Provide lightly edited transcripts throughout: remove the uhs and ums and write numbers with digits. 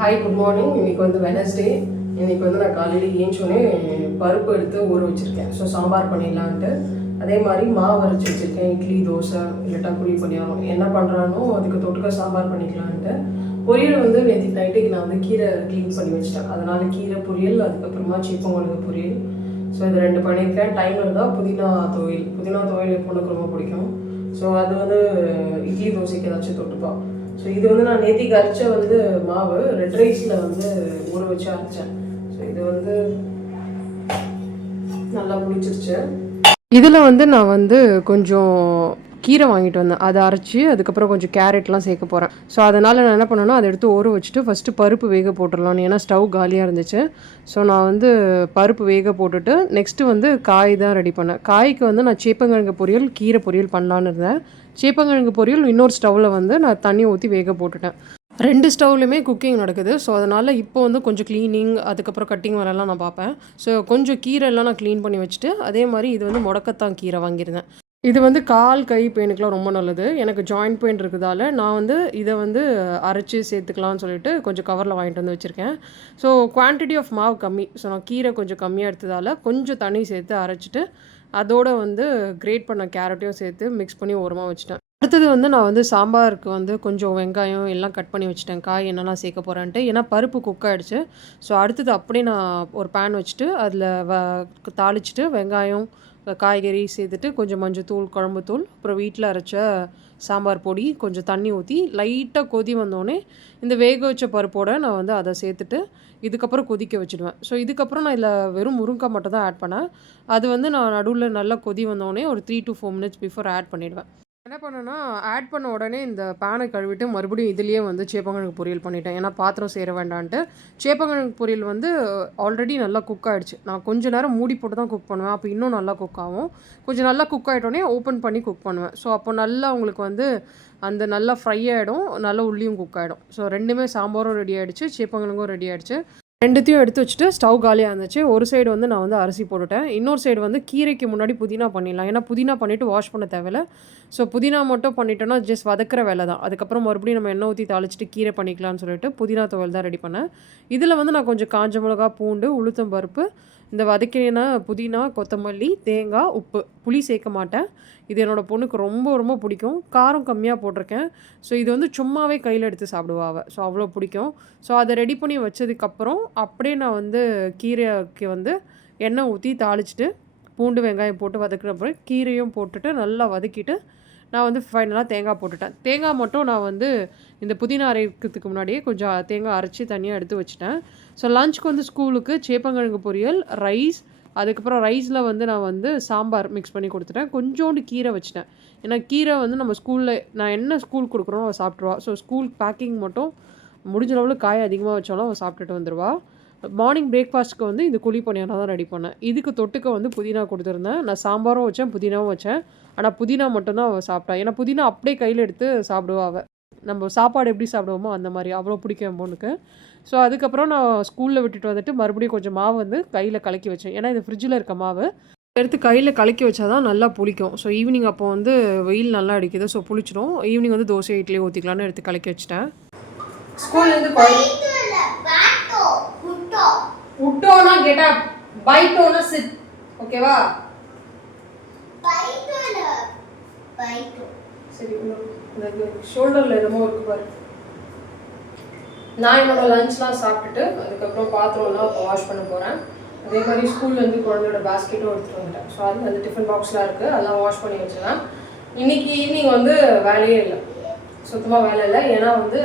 Hi good morning. இன்றைக்கி வந்து Wednesday. இன்றைக்கி வந்து நான் காலையில் ஏஞ்சோடனே பருப்பு எடுத்து ஊற வச்சுருக்கேன். ஸோ சாம்பார் பண்ணிடலான்ட்டு. அதே மாதிரி மாவு அரைச்சி வச்சுருக்கேன். இட்லி, தோசை இல்லாட்டா குழி பணியாரம் என்ன பண்ணுறானோ அதுக்கு தொட்டுக்க சாம்பார் பண்ணிக்கலான்ட்டு. பொரியல் வந்து நேற்று நைட்டுக்கு நான் வந்து கீரை க்ளீன் பண்ணி வச்சிட்டேன். அதனால் கீரை பொரியல், அதுக்கப்புறமா சீப்பங்கொழுங்கு பொரியல். ஸோ இது 2 பண்ணியிருக்கேன். டைம் இருந்தால் புதினா துவையல் என் பொண்ணுக்கு ரொம்ப பிடிக்கும். ஸோ அது வந்து இட்லி தோசைக்கு ஏதாச்சும் தொட்டுப்போம். ஸோ இது வந்து நான் நேத்திக்கு அரைச்ச வந்து மாவு ரெட் ரைஸில் வந்து ஊற வச்சு அரைச்சேன். ஸோ இது வந்து நல்லா பிடிச்சிருச்சு. இதில் வந்து நான் வந்து கொஞ்சம் கீரை வாங்கிட்டு வந்தேன். அதை அரைச்சி அதுக்கப்புறம் கொஞ்சம் கேரட்லாம் சேர்க்க போகிறேன். ஸோ அதனால் நான் என்ன பண்ணேன்னா அதை எடுத்து ஊற வச்சுட்டு ஃபஸ்ட்டு பருப்பு வேக போட்டுடலான்னு. ஏன்னா ஸ்டவ் காலியாக இருந்துச்சு. ஸோ நான் வந்து பருப்பு வேக போட்டுட்டு நெக்ஸ்ட்டு வந்து காய் தான் ரெடி பண்ணேன். காய்க்கு வந்து நான் சேப்பங்கிழங்கு பொரியல், கீரை பொரியல் பண்ணலான்னு இருந்தேன். சேப்பங்கிழங்கு பொரியல் இன்னொரு ஸ்டவ்வில் வந்து நான் தண்ணி ஊற்றி வேக போட்டுட்டேன். 2 ஸ்டவ்லையுமே குக்கிங் நடக்குது. ஸோ அதனால் இப்போ வந்து கொஞ்சம் க்ளீனிங், அதுக்கப்புறம் கட்டிங் வேலைலாம் நான் பார்ப்பேன். ஸோ கொஞ்சம் கீரைலாம் நான் க்ளீன் பண்ணி வச்சுட்டு, அதே மாதிரி இது வந்து முடக்கத்தான் கீரை வாங்கியிருந்தேன். இது வந்து கால் கை பெயினுக்குலாம் ரொம்ப நல்லது. எனக்கு ஜாயிண்ட் பெயின் இருக்கிறதால நான் வந்து இதை வந்து அரைச்சி சேர்த்துக்கலாம்னு சொல்லிட்டு கொஞ்சம் கவரில் வாங்கிட்டு வந்து வச்சுருக்கேன். ஸோ குவான்டிட்டி ஆஃப் மாவு கம்மி. ஸோ நான் கீரை கொஞ்சம் கம்மியாக எடுத்ததால் கொஞ்சம் தண்ணி சேர்த்து அரைச்சிட்டு அதோடு வந்து கிரேட் பண்ண கேரட்டையும் சேர்த்து மிக்ஸ் பண்ணி ஓரமாக வச்சுட்டேன். அடுத்தது வந்து நான் வந்து சாம்பாருக்கு வந்து கொஞ்சம் வெங்காயம் எல்லாம் கட் பண்ணி வச்சுட்டேன். காய் என்னெல்லாம் சேர்க்க போகிறேன்ட்டு. ஏன்னா பருப்பு குக் ஆகிடுச்சு. ஸோ அடுத்தது அப்படியே நான் ஒரு பேன் வச்சுட்டு அதில் தாளிச்சிட்டு வெங்காயம், காய்கறி சேர்த்துட்டு கொஞ்சம் மஞ்சத்தூள், குழம்புத்தூள், அப்புறம் வீட்டில் அரைச்ச சாம்பார் பொடி, கொஞ்சம் தண்ணி ஊற்றி லைட்டாக கொதி வந்தோடனே இந்த வேக வச்ச பருப்போடு நான் வந்து அதை சேர்த்துட்டு இதுக்கப்புறம் கொதிக்க வச்சுடுவேன். ஸோ இதுக்கப்புறம் நான் இதில் வெறும் முருங்கை மட்டும் தான் ஆட் பண்ணேன். அது வந்து நான் நடுவில் நல்லா கொதி வந்தோடனே ஒரு 3 to 4 minutes பிஃபோர் ஆட் பண்ணிவிடுவேன். என்ன பண்ணேன்னா ஆட் பண்ண உடனே இந்த பேனை கழுவிட்டு மறுபடியும் இதுலேயே வந்து சேப்பங்கிழங்கு பொரியல் பண்ணிட்டேன். ஏன்னா பாத்திரம் சேர வேண்டான்ட்டு. சேப்பங்கிழங்கு பொரியல் வந்து ஆல்ரெடி நல்லா குக் ஆகிடுச்சு. நான் கொஞ்சம் நேரம் மூடி போட்டு தான் குக் பண்ணுவேன். அப்போ இன்னும் நல்லா குக் ஆகும். கொஞ்சம் நல்லா குக் ஆகிட்டோடனே ஓப்பன் பண்ணி குக் பண்ணுவேன். ஸோ அப்போ நல்லா உங்களுக்கு வந்து அந்த நல்லா ஃப்ரை ஆகிடும், நல்லா உள்ளியும் குக் ஆகிடும். ஸோ ரெண்டுமே சாம்பாரும் ரெடி ஆகிடுச்சு, சேப்பங்கிழங்கும் ரெடி ஆகிடுச்சு. ரெண்டுத்தையும் எடுத்து வச்சுட்டு ஸ்டவ் காலியாக இருந்துச்சு. ஒரு சைடு வந்து நான் வந்து அரிசி போட்டுட்டேன். இன்னொரு சைடு வந்து கீரைக்கு முன்னாடி புதினா பண்ணிடலாம். ஏன்னா புதினா பண்ணிவிட்டு வாஷ் பண்ண தேவையில்ல. ஸோ புதினா மட்டும் பண்ணிட்டோன்னா ஜஸ்ட் வதக்கிற வேலை தான். அதுக்கப்புறம் மறுபடியும் நம்ம எண்ணெய் ஊற்றி தாளிச்சிட்டு கீரை பண்ணிக்கலாம்னு சொல்லிட்டு புதினா துவையல் தான் ரெடி பண்ணேன். இதில் வந்து நான் கொஞ்சம் காஞ்ச மிளகா, பூண்டு, உளுத்தம் பருப்பு, இந்த வதக்கின புதினா, கொத்தமல்லி, தேங்காய், உப்பு, புளி சேர்க்க மாட்டேன். இது என்னோடய பொண்ணுக்கு ரொம்ப ரொம்ப பிடிக்கும். காரம் கம்மியாக போட்டிருக்கேன். ஸோ இது வந்து சும்மாவே கையில் எடுத்து சாப்பிடுவாங்க. ஸோ அவ்வளோ பிடிக்கும். ஸோ அதை ரெடி பண்ணி வச்சதுக்கப்புறம் அப்படியே நான் வந்து கீரைக்கு வந்து எண்ணெய் ஊற்றி தாளிச்சிட்டு பூண்டு, வெங்காயம் போட்டு வதக்குறப்பறம் கீரையும் போட்டுட்டு நல்லா வதக்கிட்டு நான் வந்து ஃபைனலாக தேங்காய் போட்டுட்டேன். தேங்காய் மட்டும் நான் வந்து இந்த புதினா அரைக்கிறதுக்கு முன்னாடியே கொஞ்சம் தேங்காய் அரைச்சி தனியாக எடுத்து வச்சுட்டேன். ஸோ லஞ்சுக்கு வந்து ஸ்கூலுக்கு சேப்பங்கிழங்கு பொரியல், ரைஸ், அதுக்கப்புறம் ரைஸில் வந்து நான் வந்து சாம்பார் மிக்ஸ் பண்ணி கொடுத்துட்டேன். கொஞ்சோண்டு கீரை வச்சுட்டேன். ஏன்னா கீரை வந்து நம்ம ஸ்கூலில் நான் என்ன ஸ்கூல் கொடுக்குறோம் அவள் சாப்பிட்ருவா. ஸோ ஸ்கூல் பேக்கிங் மட்டும் முடிஞ்ச அளவில் காய் அதிகமாக வச்சாலும் அவள் சாப்பிட்டுட்டு வந்துடுவா. மார்னிங் பிரேக்ஃபாஸ்ட்டுக்கு வந்து இந்த குழி பணியாரம் தான் ரெடி பண்ணேன். இதுக்கு தொட்டுக்க வந்து புதினா கொடுத்துருந்தேன். நான் சாம்பாரும் வச்சேன், புதினாவும் வச்சேன். ஆனால் புதினா மட்டும்தான் அவள் சாப்பிட்டா. ஏன்னா புதினா அப்படியே கையில் எடுத்து சாப்பிடுவா அவள். நம்ம சாப்பாடு எப்படி சாப்பிடுவோமோ அந்த மாதிரி அவ்வளோ பிடிக்கும் என் பொண்ணுக்கு. ஸோ அதுக்கப்புறம் நான் ஸ்கூலில் விட்டுட்டு வந்துட்டு மறுபடியும் கொஞ்சம் மாவு வந்து கையில் கலக்கி வச்சேன். ஏன்னா இது ஃப்ரிட்ஜில் இருக்க மாவு எடுத்து கையில் கலக்கி வச்சா தான் நல்லா புளிக்கும். ஸோ ஈவினிங் அப்போ வந்து வெயில் நல்லா அடிக்குது. ஸோ புளிச்சிடும். ஈவினிங் வந்து தோசை, இட்லி ஊற்றிக்கலான்னு எடுத்து கலக்கி வச்சுட்டேன். ஸ்கூல்லேருந்து உட்டோனா கெட் அப், பைட்டோனா சிட். ஓகேவா? சரி, இந்த ஷோல்டரில் என்னமோ இருக்கு பாரு. நான் என்னோட லஞ்ச்லாம் சாப்பிட்டுட்டு அதுக்கப்புறம் பாத்திரம்லாம் இப்போ வாஷ் பண்ண போகிறேன். அதே மாதிரி ஸ்கூல்லேருந்து குழந்தையோட பேஸ்கெட்டும் எடுத்துகிட்டு வந்துட்டேன். ஸோ அது அந்த டிஃபன் பாக்ஸ்லாம் இருக்குது, அதெல்லாம் வாஷ் பண்ணி வச்சுக்கலாம். இன்றைக்கி ஈவினிங் வந்து வேலையே இல்லை, சுத்தமாக வேலை இல்லை. ஏன்னா வந்து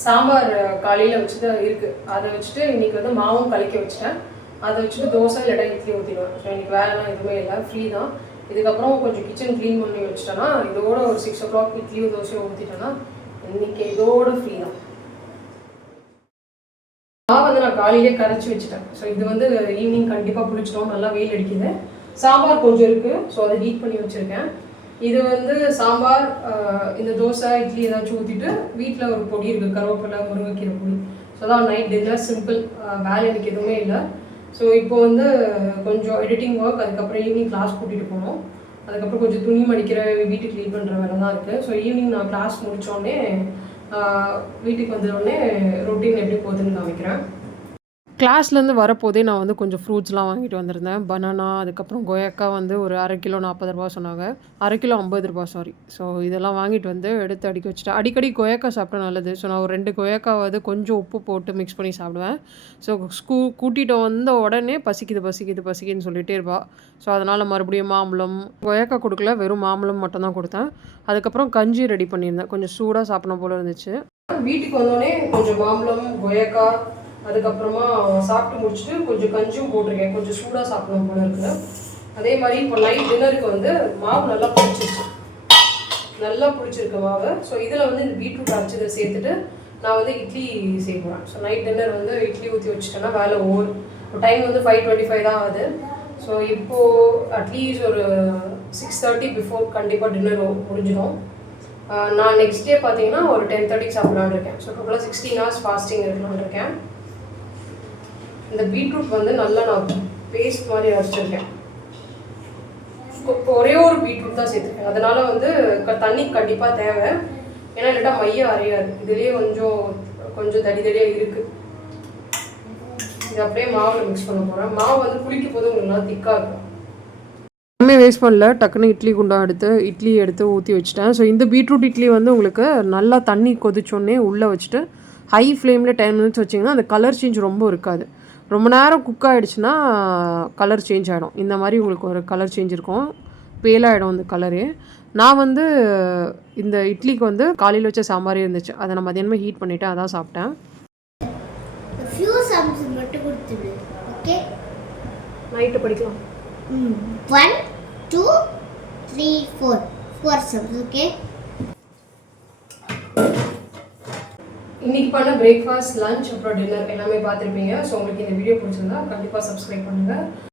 சாம்பார் காலையில் வச்சுட்டு இருக்குது. அதை வச்சுட்டு இன்றைக்கி வந்து மாவும் கலக்கி வச்சுட்டேன். அதை வச்சுட்டு தோசை இல்லாட்டா இட்லி ஊற்றிடுவேன். ஸோ இன்றைக்கி வேலைலாம் எதுவுமே இல்லை, ஃப்ரீ தான். இதுக்கப்புறம் கொஞ்சம் கிச்சன் க்ளீன் பண்ணி வச்சுட்டேன்னா இதோட ஒரு 6 o'clock இட்லியோ தோசையோ ஊற்றிட்டேன்னா இன்றைக்கி இதோட ஃப்ரீ தான். வந்து நான் காலையிலே கரைச்சி வச்சுட்டேன். ஸோ இது வந்து ஈவினிங் கண்டிப்பாக புளிச்சிடும், நல்லா வெயில் அடிக்குது. சாம்பார் கொஞ்சம் இருக்குது, ஸோ அதை ஹீட் பண்ணி வச்சுருக்கேன். இது வந்து சாம்பார், இந்த தோசை, இட்லி ஏதாச்சும் ஊற்றிட்டு வீட்டில் ஒரு பொடி இருக்குது, கருவேப்பிலை, முருங்கைக்கீரை பொடி. ஸோ தான் நைட் டின்னர் சிம்பிள். வேலை எனக்கு எதுவுமே இல்லை. ஸோ இப்போ வந்து கொஞ்சம் எடிட்டிங் ஒர்க், அதுக்கப்புறம் ஈவினிங் கிளாஸ் கூட்டிகிட்டு போகணும். அதுக்கப்புறம் கொஞ்சம் துணி மடிக்கிற, வீட்டு க்ளீன் பண்ணுற வேலை தான் இருக்குது. ஸோ ஈவினிங் நான் கிளாஸ் முடித்தோடனே வீட்டுக்கு வந்தோடனே ரொட்டீன் எப்படி போகுதுன்னு காமிக்கிறேன். கிளாஸ்லேருந்து வரப்போதே நான் வந்து கொஞ்சம் ஃப்ரூட்ஸ்லாம் வாங்கிட்டு வந்திருந்தேன். பனானா, அதுக்கப்புறம் கொய்யாக்கா வந்து ஒரு 1/2 கிலோ ₹40 சொன்னாங்க. 1/2 கிலோ ₹50 சாரி. ஸோ இதெல்லாம் வாங்கிட்டு வந்து எடுத்து அடுக்கி வச்சுட்டேன். அடிக்கடி கொய்யாக்கா சாப்பிட்டா நல்லது. ஸோ நான் ஒரு 2 கொய்யாக்காவாவது கொஞ்சம் உப்பு போட்டு மிக்ஸ் பண்ணி சாப்பிடுவேன். ஸோ கூட்டிகிட்டு வந்த உடனே பசிக்குதுன்னு சொல்லிகிட்டே இருப்பா. ஸோ அதனால் மறுபடியும் மாம்பழம், கொய்யாக்கா கொடுக்கல, வெறும் மாம்பழம் மட்டும் தான் கொடுத்தேன். அதுக்கப்புறம் கஞ்சி ரெடி பண்ணியிருந்தேன். கொஞ்சம் சூடாக சாப்பிடணும் போல் இருந்துச்சு. வீட்டுக்கு வந்தோடனே கொஞ்சம் மாம்பழம், கொய்யாக்கா, அதுக்கப்புறமா சாப்பிட்டு முடிச்சுட்டு கொஞ்சம் கஞ்சும் போட்டிருக்கேன். கொஞ்சம் சூடாக சாப்பிடணும் போல இருக்குது. அதே மாதிரி இப்போ நைட் டின்னருக்கு வந்து மாவு நல்லா பிடிச்சிருக்கு மாவு. ஸோ இதில் வந்து இந்த பீட்ரூட் அரைச்சதை சேர்த்துட்டு நான் வந்து இட்லி செய்ய போகிறேன். ஸோ நைட் டின்னர் வந்து இட்லி ஊற்றி வச்சுட்டேன்னா வேலை டைம் வந்து 5:25 தான் ஆகுது. ஸோ இப்போது அட்லீஸ்ட் ஒரு 6:30 பிஃபோர் கண்டிப்பாக டின்னர் முடிஞ்சிடும். நான் நெக்ஸ்ட் டே பார்த்தீங்கன்னா ஒரு 10:30 சாப்பிட்லான்னு இருக்கேன். ஸோ டோட்டலாக 16 hours ஃபாஸ்டிங் இருக்கலான்னு இருக்கேன். இந்த பீட்ரூட் வந்து நல்லா நான் பேஸ்ட் மாதிரி அரைச்சிருக்கேன். ஒரே ஒரு பீட்ரூட் தான் சேர்த்துருக்கேன். அதனால் வந்து தண்ணி கண்டிப்பாக தேவை. ஏன்னா இல்லாட்டா மையம் அரையாது. இதுலேயே கொஞ்சம் தடியாக இருக்குது. இது அப்படியே மாவில் மிக்ஸ் பண்ண போகிறேன். மாவு வந்து புளிக்கும் போது உங்களுக்கு நல்லா திக்காக இருக்கும். எல்லாமே வேஸ்ட் பண்ணல. டக்குன்னு இட்லி குண்டா இட்லி எடுத்து ஊற்றி வச்சுட்டேன். ஸோ இந்த பீட்ரூட் இட்லி வந்து உங்களுக்கு நல்லா தண்ணி கொதிச்சோடனே உள்ளே வச்சுட்டு ஹை ஃப்ளேமில் 10 minutes வச்சிங்கன்னா அந்த கலர் சேஞ்ச் ரொம்ப இருக்காது. ரொம்ப நேரம் குக் ஆகிடுச்சுன்னா கலர் சேஞ்ச் ஆகிடும். இந்த மாதிரி உங்களுக்கு ஒரு கலர் சேஞ்ச் இருக்கும், பேலாகிடும் அந்த கலரு. நான் வந்து இந்த இட்லிக்கு வந்து காலையில் வச்ச சாம்பாரே இருந்துச்சு. அதை நான் மதியானமே ஹீட் பண்ணிவிட்டு அதான் சாப்பிட்டேன். நைட்டு படிக்கலாம். 1 2 3 4 sums. ஓகே. இன்னைக்கு பண்ண பிரேக்ஃபாஸ்ட், லஞ்ச், அப்புறம் டின்னர் எல்லாமே பார்த்துருப்பீங்க. ஸோ உங்களுக்கு இந்த வீடியோ பிடிச்சிருந்தா கண்டிப்பாக சப்ஸ்கிரைப் பண்ணுங்கள்.